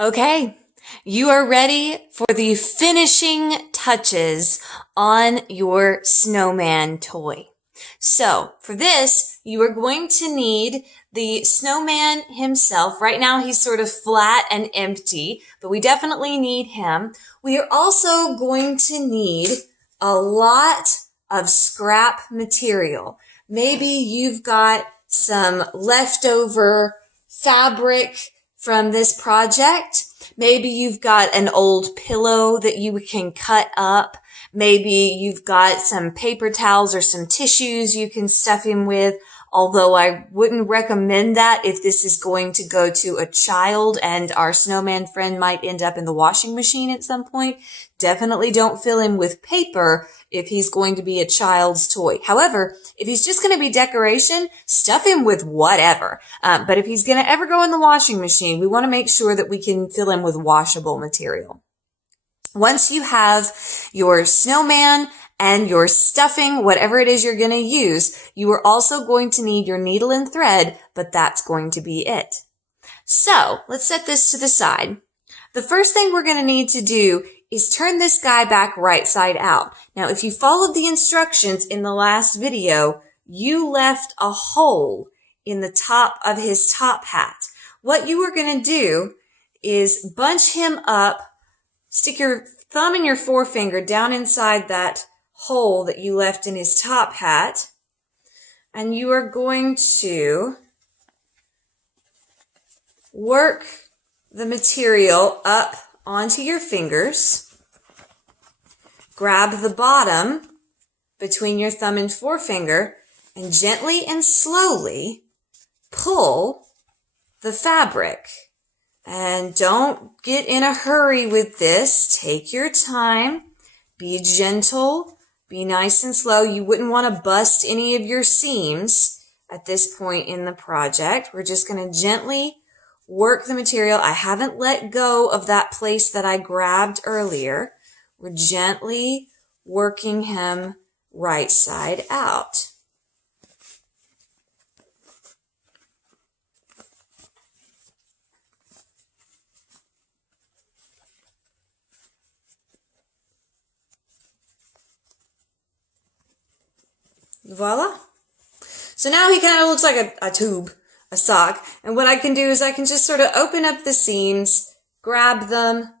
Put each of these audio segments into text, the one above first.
Okay, you are ready for the finishing touches on your snowman toy. So for this, you are going to need the snowman himself. Right now he's sort of flat and empty, but we definitely need him. We are also going to need a lot of scrap material. Maybe you've got some leftover fabric from this project. Maybe you've got an old pillow that you can cut up. Maybe you've got some paper towels or some tissues you can stuff him with. Although I wouldn't recommend that if this is going to go to a child and our snowman friend might end up in the washing machine at some point. Definitely don't fill him with paper if he's going to be a child's toy. However, if he's just going to be decoration, stuff him with whatever. But if he's going to ever go in the washing machine, we want to make sure that we can fill him with washable material. Once you have your snowman and your stuffing, whatever it is you're going to use, you are also going to need your needle and thread, but that's going to be it. So let's set this to the side. The first thing we're going to need to do is turn this guy back right side out. Now, if you followed the instructions in the last video, you left a hole in the top of his top hat. What you are going to do is bunch him up, stick your thumb and your forefinger down inside that hole that you left in his top hat, and you are going to work the material up onto your fingers. Grab the bottom between your thumb and forefinger and gently and slowly pull the fabric. And don't get in a hurry with this. Take your time. Be gentle. Be nice and slow. You wouldn't want to bust any of your seams at this point in the project. We're just going to gently work the material. I haven't let go of that place that I grabbed earlier. We're gently working him right side out. Voila. So now he kind of looks like a tube, a sock. And what I can do is I can just sort of open up the seams, grab them,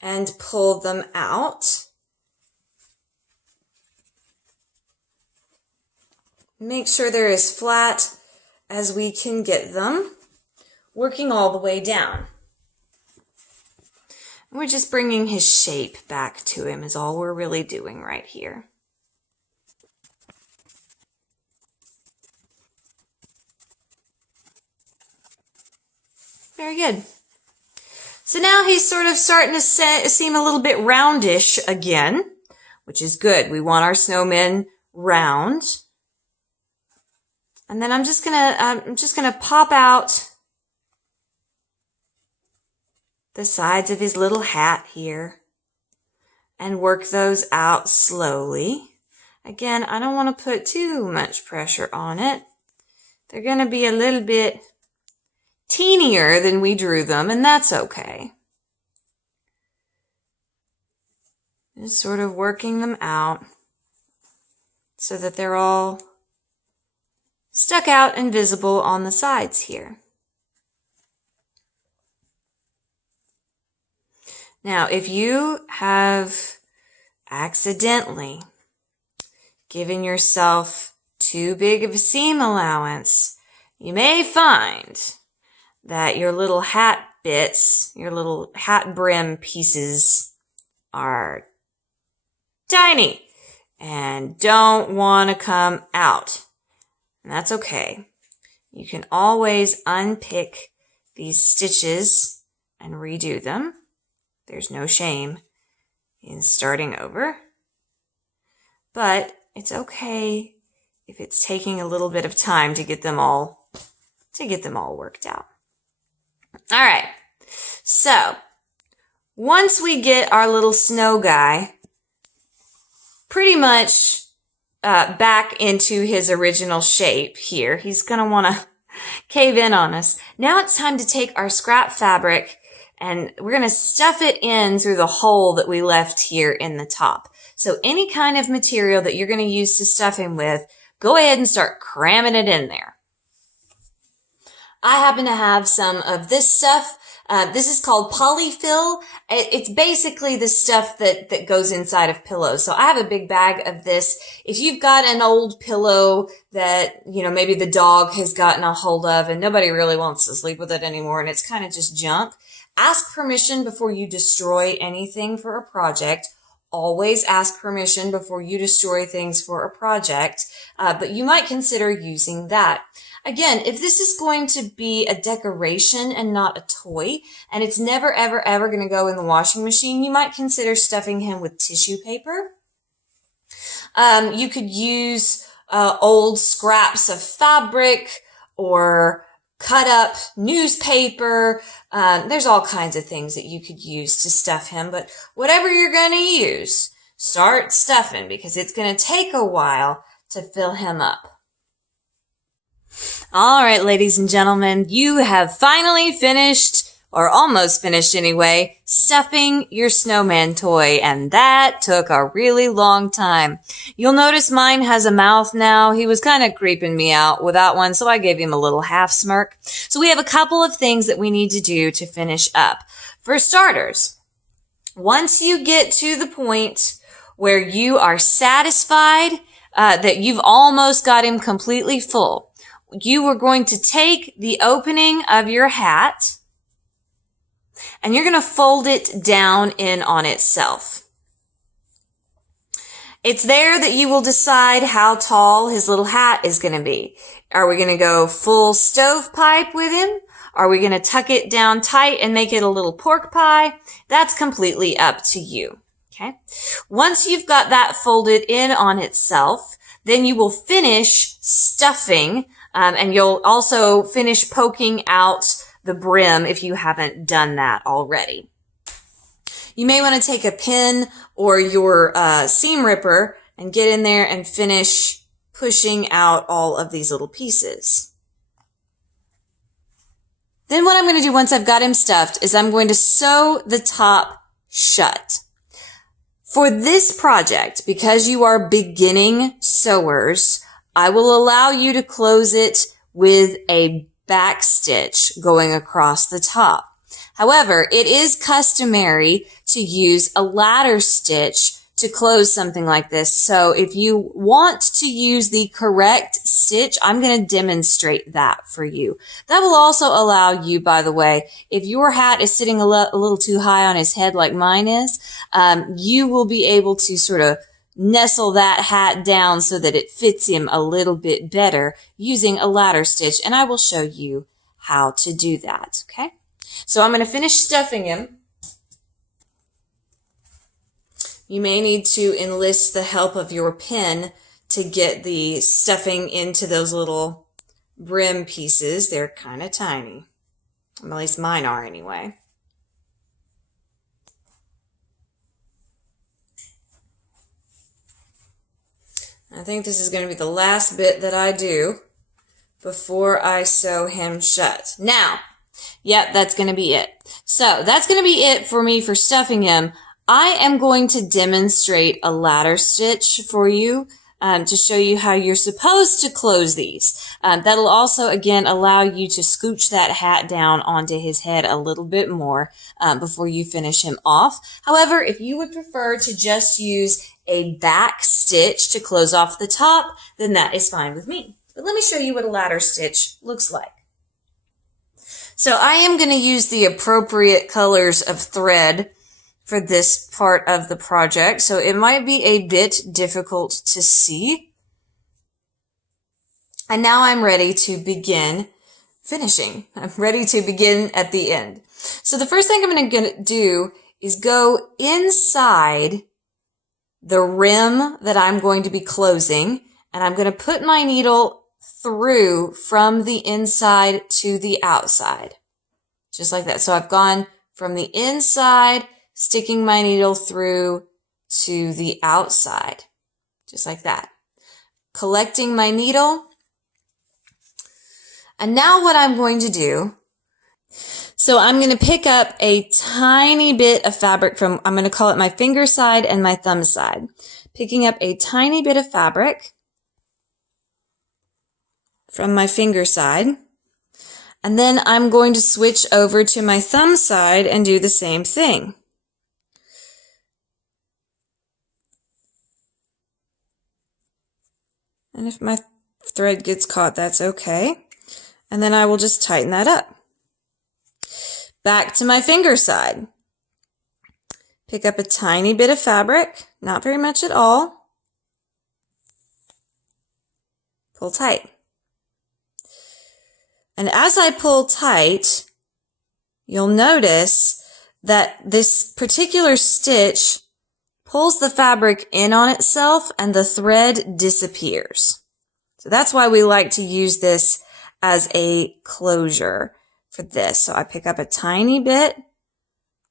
and pull them out. Make sure they're as flat as we can get them, working all the way down. And we're just bringing his shape back to him is all we're really doing right here. Very good. So now he's sort of starting to seem a little bit roundish again, which is good. We want our snowmen round. And then I'm just gonna pop out the sides of his little hat here and work those out slowly. Again, I don't want to put too much pressure on it. They're gonna be a little bit teenier than we drew them, and that's okay. Just sort of working them out so that they're all stuck out and visible on the sides here. Now, if you have accidentally given yourself too big of a seam allowance, you may find that your little hat bits, your little hat brim pieces are tiny and don't want to come out. And that's okay. You can always unpick these stitches and redo them. There's no shame in starting over. But it's okay if it's taking a little bit of time to get them all worked out. All right, so once we get our little snow guy pretty much back into his original shape here, he's going to want to cave in on us. Now it's time to take our scrap fabric and we're going to stuff it in through the hole that we left here in the top. So any kind of material that you're going to use to stuff him with, go ahead and start cramming it in there. I happen to have some of this stuff. This is called polyfill. It's basically the stuff that goes inside of pillows. So I have a big bag of this. If you've got an old pillow that, maybe the dog has gotten a hold of and nobody really wants to sleep with it anymore and it's kind of just junk, ask permission before you destroy anything for a project. Always ask permission before you destroy things for a project, but you might consider using that. Again, if this is going to be a decoration and not a toy, and it's never, ever, ever going to go in the washing machine, you might consider stuffing him with tissue paper. You could use old scraps of fabric or cut up newspaper. There's all kinds of things that you could use to stuff him, but whatever you're going to use, start stuffing because it's going to take a while to fill him up. All right, ladies and gentlemen, you have finally finished, or almost finished anyway, stuffing your snowman toy, and that took a really long time. You'll notice mine has a mouth now. He was kind of creeping me out without one, so I gave him a little half smirk. So we have a couple of things that we need to do to finish up. For starters, once you get to the point where you are satisfied that you've almost got him completely full, you are going to take the opening of your hat and you're going to fold it down in on itself. It's there that you will decide how tall his little hat is going to be. Are we going to go full stovepipe with him? Are we going to tuck it down tight and make it a little pork pie? That's completely up to you. Okay. Once you've got that folded in on itself, then you will finish stuffing, and you'll also finish poking out the brim if you haven't done that already. You may want to take a pin or your seam ripper and get in there and finish pushing out all of these little pieces. Then what I'm going to do once I've got him stuffed is I'm going to sew the top shut. For this project, because you are beginning sewers, I will allow you to close it with a back stitch going across the top. However, it is customary to use a ladder stitch to close something like this. So if you want to use the correct stitch, I'm going to demonstrate that for you. That will also allow you, by the way, if your hat is sitting a little too high on his head like mine is, you will be able to sort of nestle that hat down so that it fits him a little bit better using a ladder stitch. And I will show you how to do that. Okay. So I'm going to finish stuffing him. You may need to enlist the help of your pin to get the stuffing into those little brim pieces. They're kind of tiny. At least mine are anyway. I think this is going to be the last bit that I do before I sew him shut. Now, yep, that's going to be it. So that's going to be it for me for stuffing him. I am going to demonstrate a ladder stitch for you to show you how you're supposed to close these. That'll also, again, allow you to scooch that hat down onto his head a little bit more before you finish him off. However, if you would prefer to just use a back stitch to close off the top, then that is fine with me. But let me show you what a ladder stitch looks like. So I am going to use the appropriate colors of thread for this part of the project, so it might be a bit difficult to see. And now I'm ready to begin finishing. I'm ready to begin at the end. So the first thing I'm going to do is go inside the rim that I'm going to be closing, and I'm going to put my needle through from the inside to the outside, just like that. So I've gone from the inside, sticking my needle through to the outside, just like that. Collecting my needle. And now what I'm going to do, So I'm going to pick up a tiny bit of fabric from, I'm going to call it my finger side and my thumb side. Picking up a tiny bit of fabric from my finger side. And then I'm going to switch over to my thumb side and do the same thing. And if my thread gets caught, that's okay. And then I will just tighten that up. Back to my finger side. Pick up a tiny bit of fabric, not very much at all. Pull tight. And as I pull tight, you'll notice that this particular stitch pulls the fabric in on itself and the thread disappears. So that's why we like to use this as a closure for this. So I pick up a tiny bit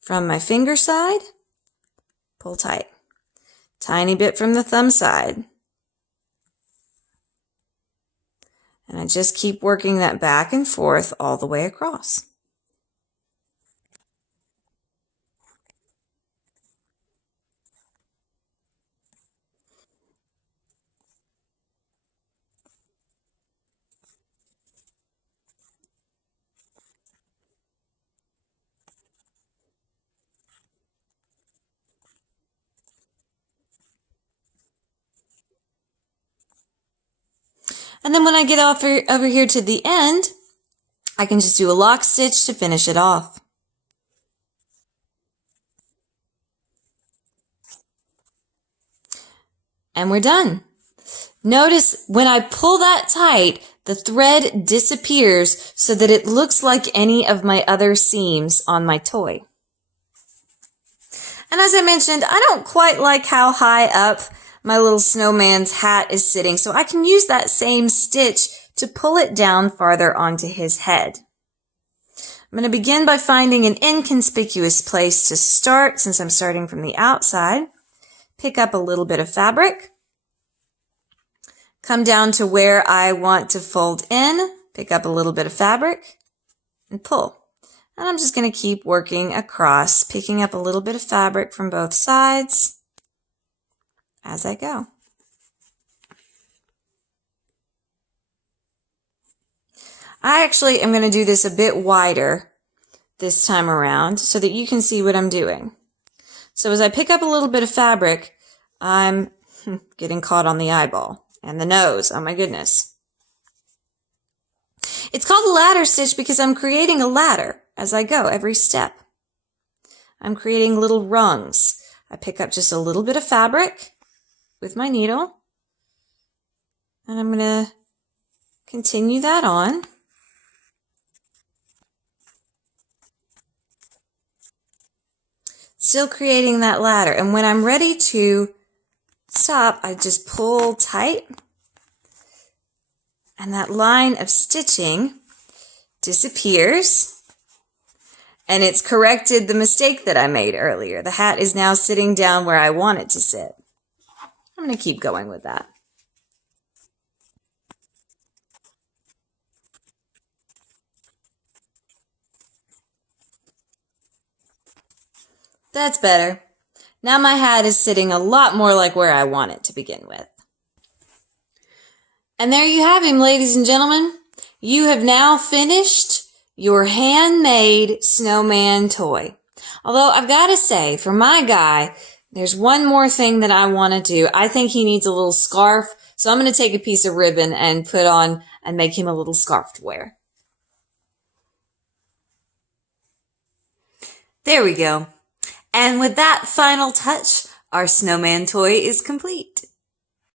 from my finger side, pull tight. Tiny bit from the thumb side. And I just keep working that back and forth all the way across. And then when I get over here to the end, I can just do a lock stitch to finish it off. And we're done. Notice when I pull that tight, the thread disappears so that it looks like any of my other seams on my toy. And as I mentioned, I don't quite like how high up my little snowman's hat is sitting, so I can use that same stitch to pull it down farther onto his head. I'm going to begin by finding an inconspicuous place to start since I'm starting from the outside. Pick up a little bit of fabric. Come down to where I want to fold in. Pick up a little bit of fabric and pull. And I'm just going to keep working across, picking up a little bit of fabric from both sides as I go. I actually am going to do this a bit wider this time around so that you can see what I'm doing. So as I pick up a little bit of fabric, I'm getting caught on the eyeball and the nose. Oh my goodness. It's called a ladder stitch because I'm creating a ladder as I go every step. I'm creating little rungs. I pick up just a little bit of fabric with my needle, and I'm going to continue that on. Still creating that ladder, and when I'm ready to stop, I just pull tight, and that line of stitching disappears, and it's corrected the mistake that I made earlier. The hat is now sitting down where I want it to sit. I'm going to keep going with that. That's better. Now my hat is sitting a lot more like where I want it to begin with. And there you have him, ladies and gentlemen. You have now finished your handmade snowman toy. Although I've got to say, for my guy, there's one more thing that I want to do. I think he needs a little scarf, so I'm going to take a piece of ribbon and put on and make him a little scarf to wear. There we go. And with that final touch, our snowman toy is complete.